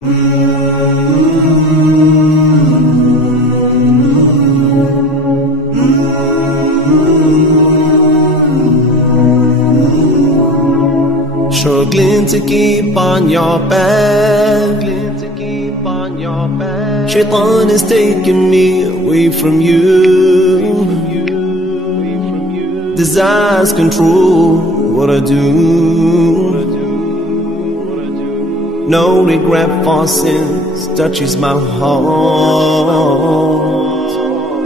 Struggling to keep on your back, Shaitan is taking me away from you. Desires control what I do. No regret for sins touches my heart.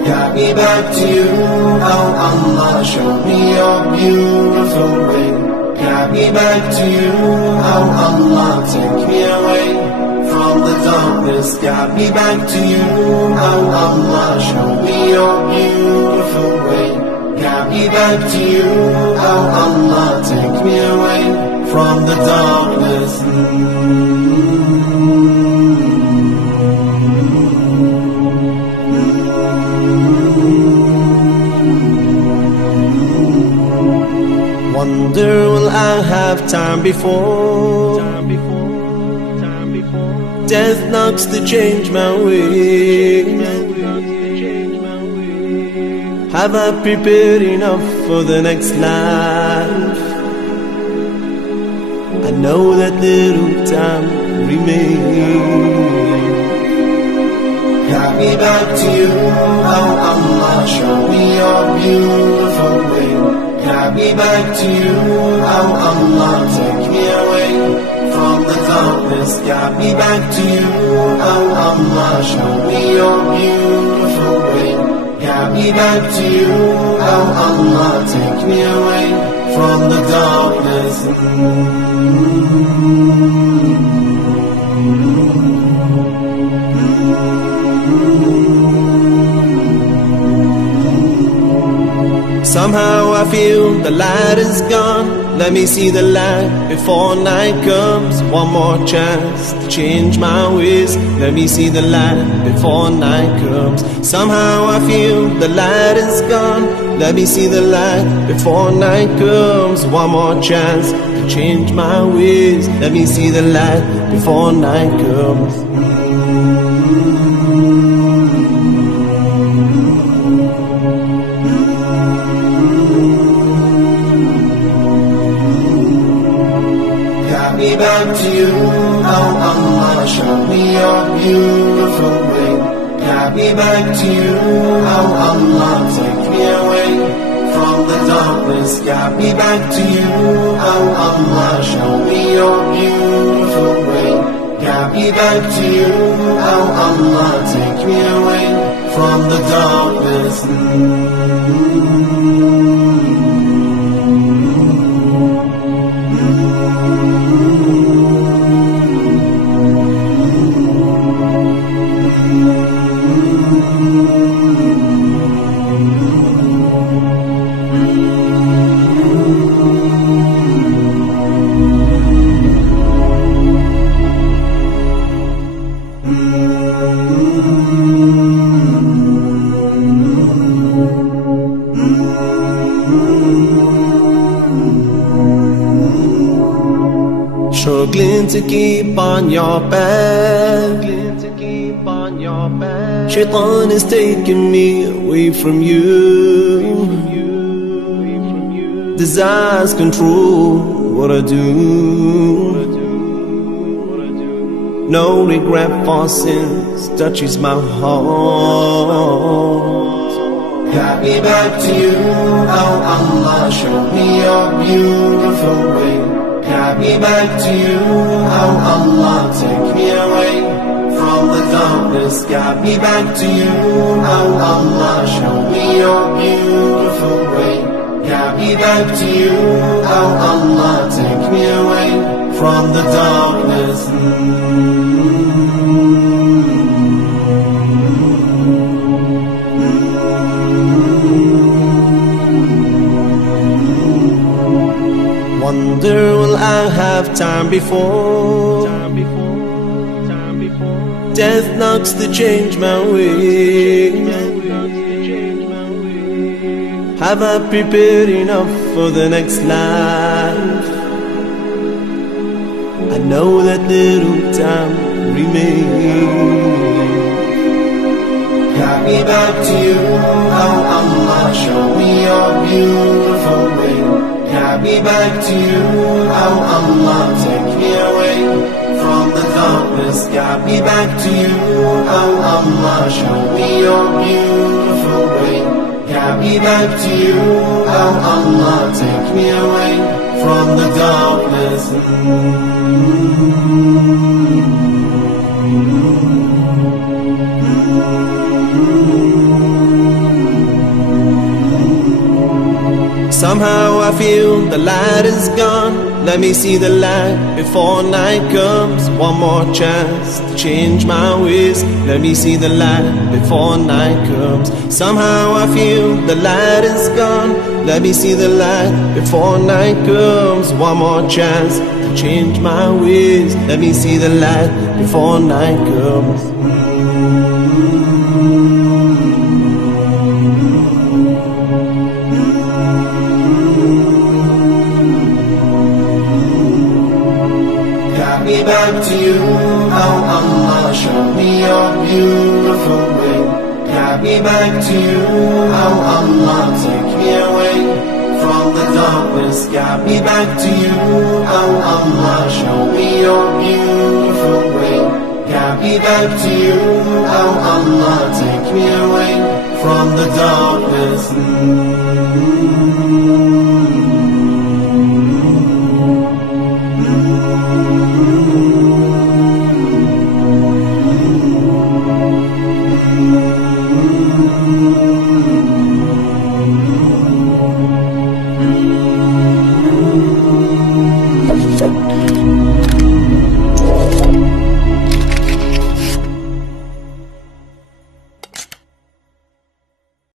Got me back to you, oh Allah, show me your beautiful way. Got me back to you, oh Allah, take me away from the darkness. Got me back to you, oh Allah, show me your beautiful way. Got me back to you, oh Allah, take me away from the darkness. Wonder will I have time before death knocks to change my way. Have I prepared enough for the next life? I know that little time remains. Got me back to you, oh Allah, show me your beautiful way. Got me back to you, oh Allah, take me away from the darkness. Got me back to you, oh Allah, show me your beautiful way. Got me back to you, oh Allah, take me away from the darkness. Somehow I feel the light is gone. Let me see the light before night comes. One more chance to change my ways. Let me see the light before night comes. Somehow I feel the light is gone. Let me see the light before night comes. One more chance to change my ways. Let me see the light before night comes. Got me back to you, oh Allah, show me your beautiful way. Got me back to you, oh Allah, take me away from the darkness. Got me back to you, oh Allah, show me your beautiful way. Got me back to you, oh Allah, take me away from the darkness. Struggling to keep on your back, Shaitan is taking me away from you. Desires control what I do. No regret for sins touches my heart. Got me back to you, oh Allah, show me your beautiful way. Got me back to you, oh Allah, take me away from the darkness. Got me back to you, oh Allah, show me your beautiful way. Got me back to you, oh Allah, take me away from the darkness. Wonder will I have time before death knocks to change my way. Have I prepared enough for the next life? I know that little time remains. show me your beautiful way. Guide me back to you, oh Allah, take me away from the darkness. Guide me back to you, oh Allah, show me your beautiful way. Guide me back to you, oh Allah, take me away from the darkness. Somehow I feel the light is gone. Let me see the light before night comes. One more chance to change my ways. Let me see the light before night comes. Somehow I feel the light is gone. Let me see the light before night comes. One more chance to change my ways. Let me see the light before night comes. Guide me back to you, oh Allah, show me your beautiful way. Guide me back to you, oh Allah, take me away from the darkness. Guide me back to you, oh Allah, show me your beautiful way. Guide me back to you, oh Allah, take me away from the darkness.